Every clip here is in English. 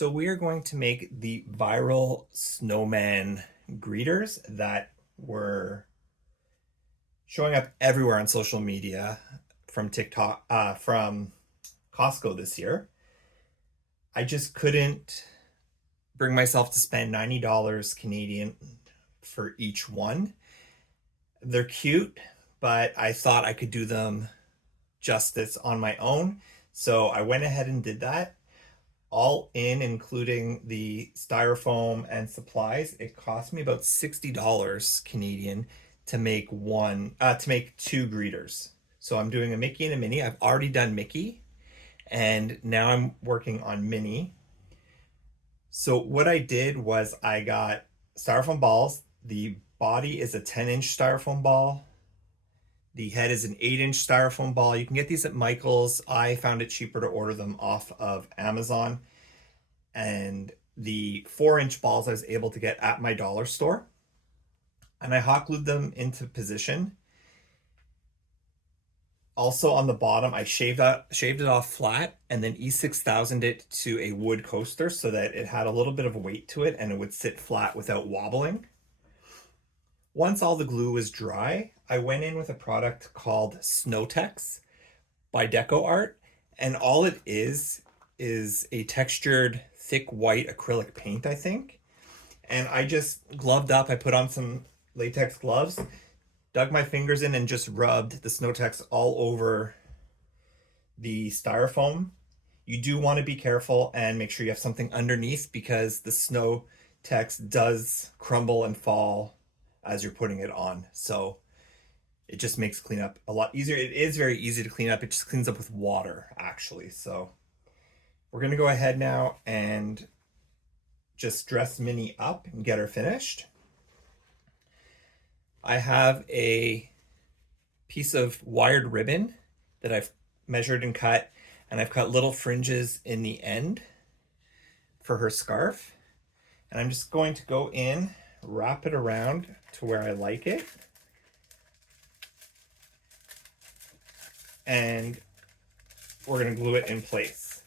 So we are going to make the viral snowman greeters that were showing up everywhere on social media from TikTok, from Costco this year. I just couldn't bring myself to spend $90 Canadian for each one. They're cute, but I thought I could do them justice on my own. So I went ahead and did that. All in, including the styrofoam and supplies, it cost me about $60 Canadian to make two greeters. So I'm doing a Mickey and a Minnie. I've already done Mickey, and now I'm working on Minnie. So what I did was I got styrofoam balls. The body is a 10-inch styrofoam ball. The head is an 8-inch styrofoam ball. You can get these at Michael's. I found it cheaper to order them off of Amazon. And the 4-inch balls I was able to get at my dollar store. And I hot glued them into position. Also on the bottom, I shaved it off flat and then E6000 it to a wood coaster so that it had a little bit of weight to it and it would sit flat without wobbling. Once all the glue was dry, I went in with a product called Snowtex by Deco Art, and all it is a textured thick white acrylic paint, I think. And I just gloved up. I put on some latex gloves, dug my fingers in, and just rubbed the Snowtex all over the styrofoam. You do want to be careful and make sure you have something underneath because the Snowtex does crumble and fall as you're putting it on. So it just makes cleanup a lot easier. It is very easy to clean up. It just cleans up with water, actually. So we're going to go ahead now and just dress Minnie up and get her finished. I have a piece of wired ribbon that I've measured and cut, and I've cut little fringes in the end for her scarf. And I'm just going to go in, wrap it around to where I like it. And we're going to glue it in place.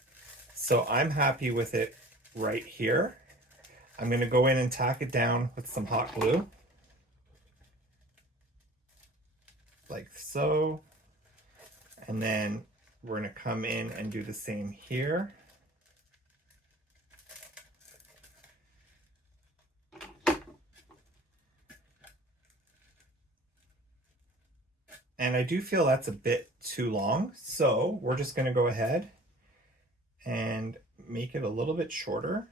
So I'm happy with it right here. I'm going to go in and tack it down with some hot glue. Like so. And then we're going to come in and do the same here. And I do feel that's a bit too long, so we're just going to go ahead and make it a little bit shorter.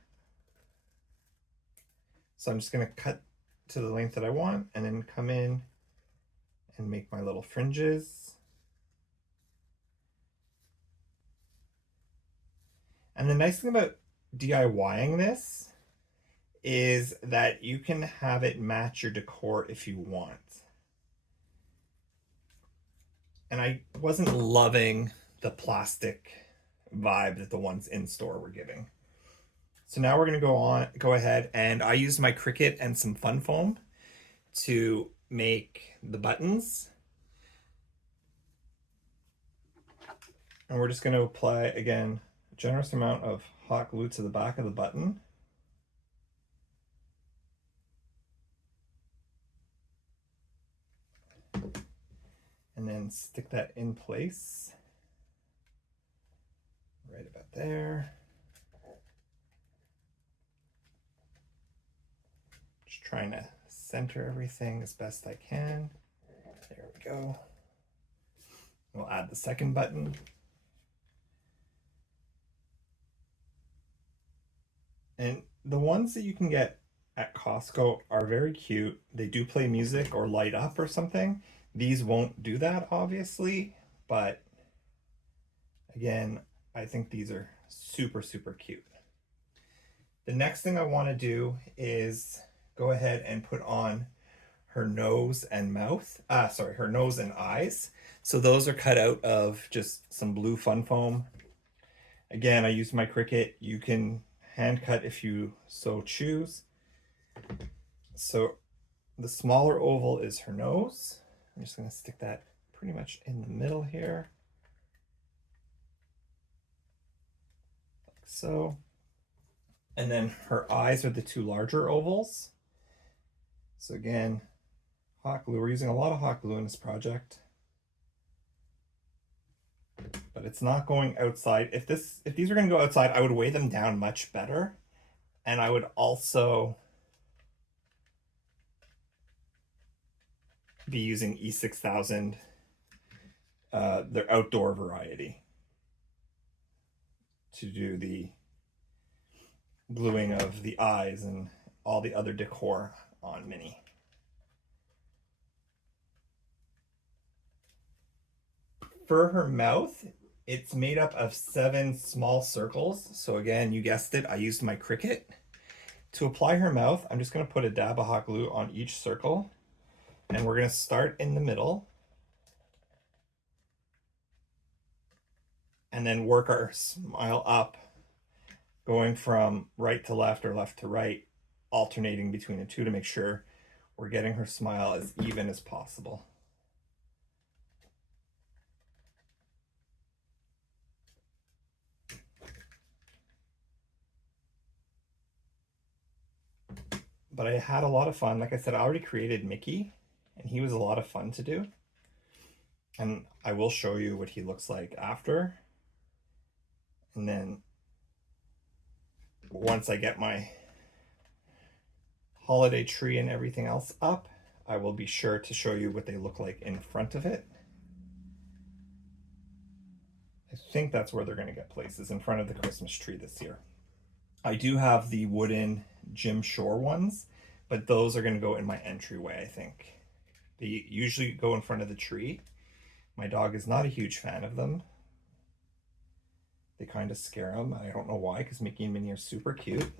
So I'm just going to cut to the length that I want and then come in and make my little fringes. And the nice thing about DIYing this is that you can have it match your decor if you want. And I wasn't loving the plastic vibe that the ones in store were giving. So now we're going to go ahead, and I used my Cricut and some fun foam to make the buttons. And we're just going to apply, again, a generous amount of hot glue to the back of the button. And then stick that in place. Right about there. Just trying to center everything as best I can. There we go. We'll add the second button. And the ones that you can get at Costco are very cute. They do play music or light up or something. These won't do that, obviously, but again, I think these are super, super cute. The next thing I want to do is go ahead and put on her nose and mouth. Her nose and eyes. So those are cut out of just some blue fun foam. Again, I use my Cricut. You can hand cut if you so choose. So the smaller oval is her nose. I'm just going to stick that pretty much in the middle here. Like so. And then her eyes are the two larger ovals. So again, hot glue. We're using a lot of hot glue in this project. But it's not going outside. If these were going to go outside, I would weigh them down much better. And I would also be using E6000, their outdoor variety, to do the gluing of the eyes and all the other decor on Minnie. For her mouth, it's made up of 7 small circles. So again, you guessed it, I used my Cricut. To apply her mouth, I'm just going to put a dab of hot glue on each circle. And we're going to start in the middle. And then work our smile up, going from right to left or left to right, alternating between the two to make sure we're getting her smile as even as possible. But I had a lot of fun. Like I said, I already created Mickey, and he was a lot of fun to do. And I will show you what he looks like after. And then once I get my holiday tree and everything else up, I will be sure to show you what they look like in front of it. I think that's where they're going to get places, in front of the Christmas tree this year. I do have the wooden Jim Shore ones, but those are going to go in my entryway, I think. They usually go in front of the tree. My dog is not a huge fan of them. They kind of scare him. I don't know why, because Mickey and Minnie are super cute.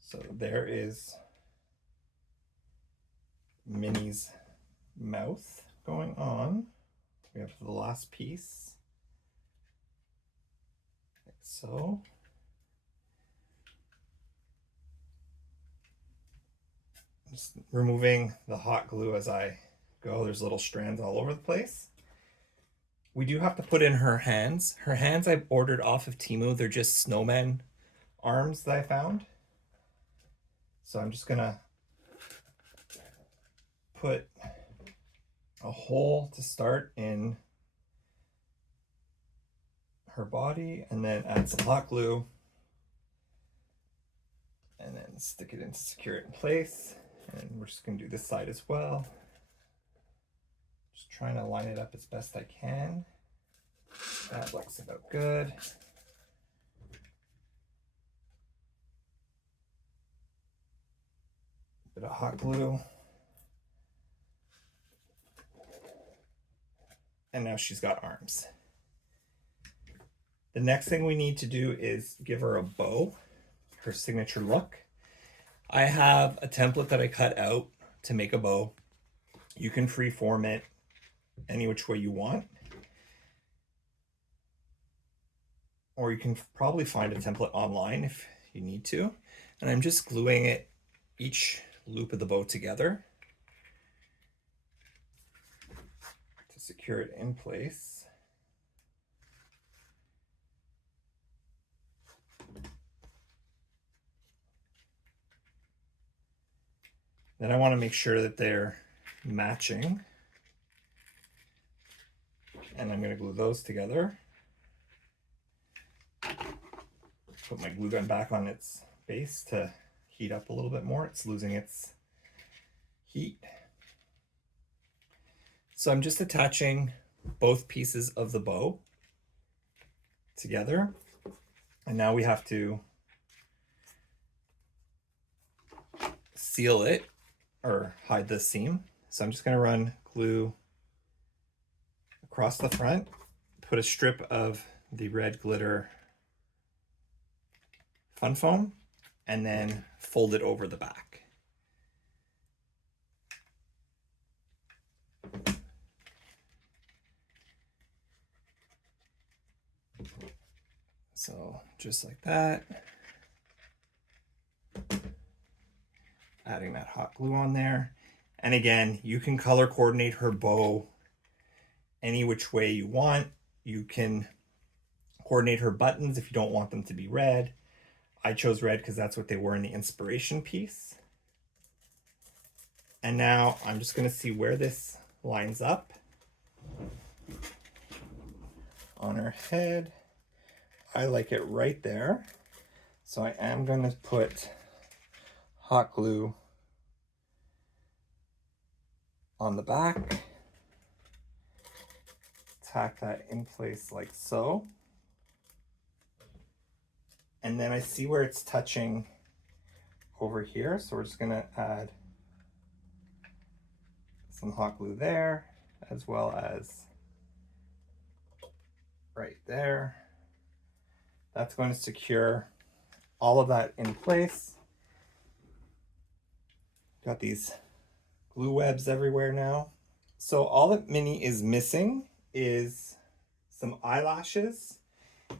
So there is Minnie's mouth going on. We have the last piece, like so. Just removing the hot glue as I go. There's little strands all over the place. We do have to put in her hands. Her hands I've ordered off of Temu. They're just snowmen arms that I found. So I'm just gonna put a hole to start in her body, and then add some hot glue, and then stick it in to secure it in place. And we're just gonna do this side as well. Just trying to line it up as best I can. That looks about good. Bit of hot glue. And now she's got arms. The next thing we need to do is give her a bow, her signature look. I have a template that I cut out to make a bow. You can freeform it any which way you want. Or you can probably find a template online if you need to. And I'm just gluing it, each loop of the bow together to secure it in place. Then I want to make sure that they're matching. And I'm going to glue those together. Put my glue gun back on its base to heat up a little bit more. It's losing its heat. So I'm just attaching both pieces of the bow together. And now we have to seal it or hide the seam. So I'm just going to run glue across the front, put a strip of the red glitter fun foam, and then fold it over the back. So just like that. Adding that hot glue on there. And again, you can color coordinate her bow any which way you want. You can coordinate her buttons if you don't want them to be red. I chose red because that's what they were in the inspiration piece. And now I'm just going to see where this lines up on her head. I like it right there. So I am going to put hot glue on the back. Tack that in place like so. And then I see where it's touching over here. So we're just going to add some hot glue there, as well as right there. That's going to secure all of that in place. Got these glue webs everywhere now. So all that Minnie is missing is some eyelashes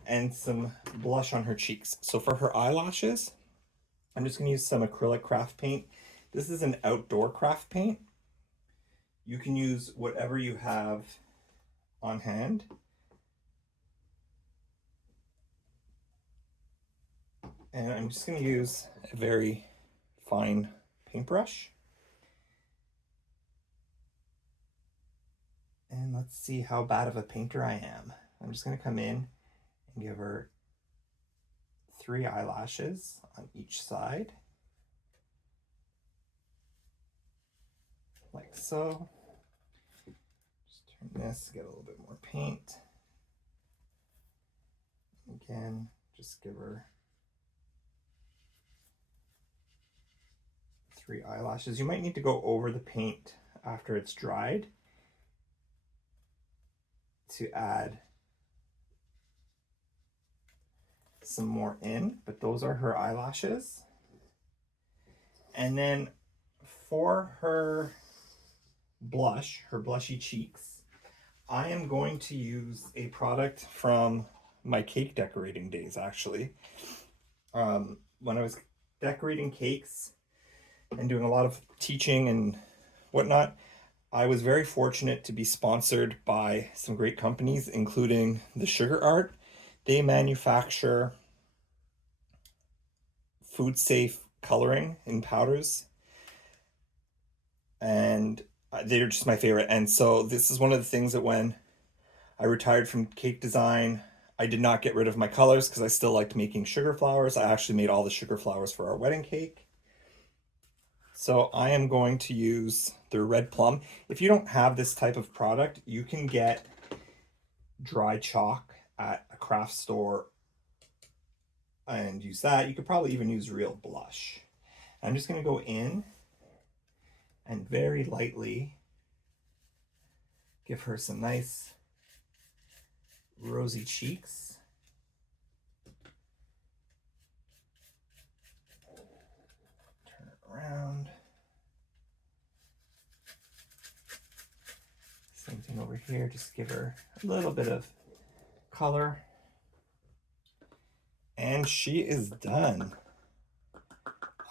and some blush on her cheeks. So for her eyelashes, I'm just going to use some acrylic craft paint. This is an outdoor craft paint. You can use whatever you have on hand. And I'm just going to use a very fine paintbrush. And let's see how bad of a painter I am. I'm just going to come in and give her 3 eyelashes on each side. Like so. Just turn this, get a little bit more paint. Again, just give her 3 eyelashes. You might need to go over the paint after it's dried to add some more in, but those are her eyelashes. And then for her blush, her blushy cheeks, I am going to use a product from my cake decorating days, actually. When I was decorating cakes and doing a lot of teaching and whatnot, I was very fortunate to be sponsored by some great companies, including the Sugar Art. They manufacture food safe coloring in powders, and they're just my favorite. And so this is one of the things that when I retired from cake design, I did not get rid of my colors because I still liked making sugar flowers. I actually made all the sugar flowers for our wedding cake. So I am going to use the red plum. If you don't have this type of product, you can get dry chalk at a craft store and use that. You could probably even use real blush. I'm just going to go in and very lightly give her some nice rosy cheeks. Turn it around. Same thing over here, just give her a little bit of color. And she is done.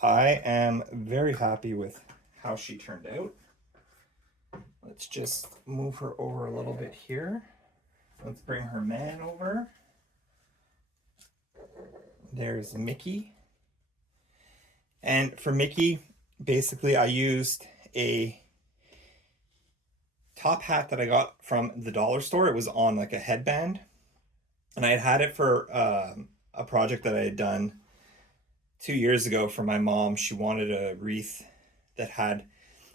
I am very happy with how she turned out. Let's just move her over a little bit here. Let's bring her man over. There's Mickey. And for Mickey, basically I used a top hat that I got from the dollar store. It was on like a headband. And I had it for a project that I had done 2 years ago for my mom. She wanted a wreath that had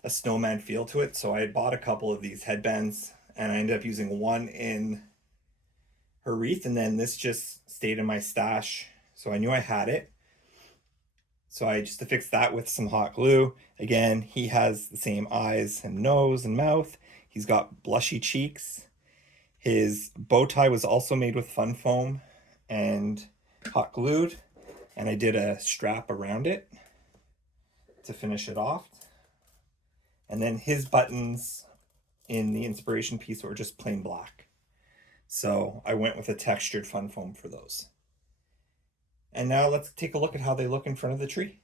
a snowman feel to it. So I had bought a couple of these headbands and I ended up using one in her wreath, and then this just stayed in my stash. So I knew I had it. So I just affixed that with some hot glue. Again, he has the same eyes and nose and mouth. He's got blushy cheeks. His bow tie was also made with fun foam and hot glued. And I did a strap around it to finish it off. And then his buttons in the inspiration piece were just plain black. So I went with a textured fun foam for those. And now let's take a look at how they look in front of the tree.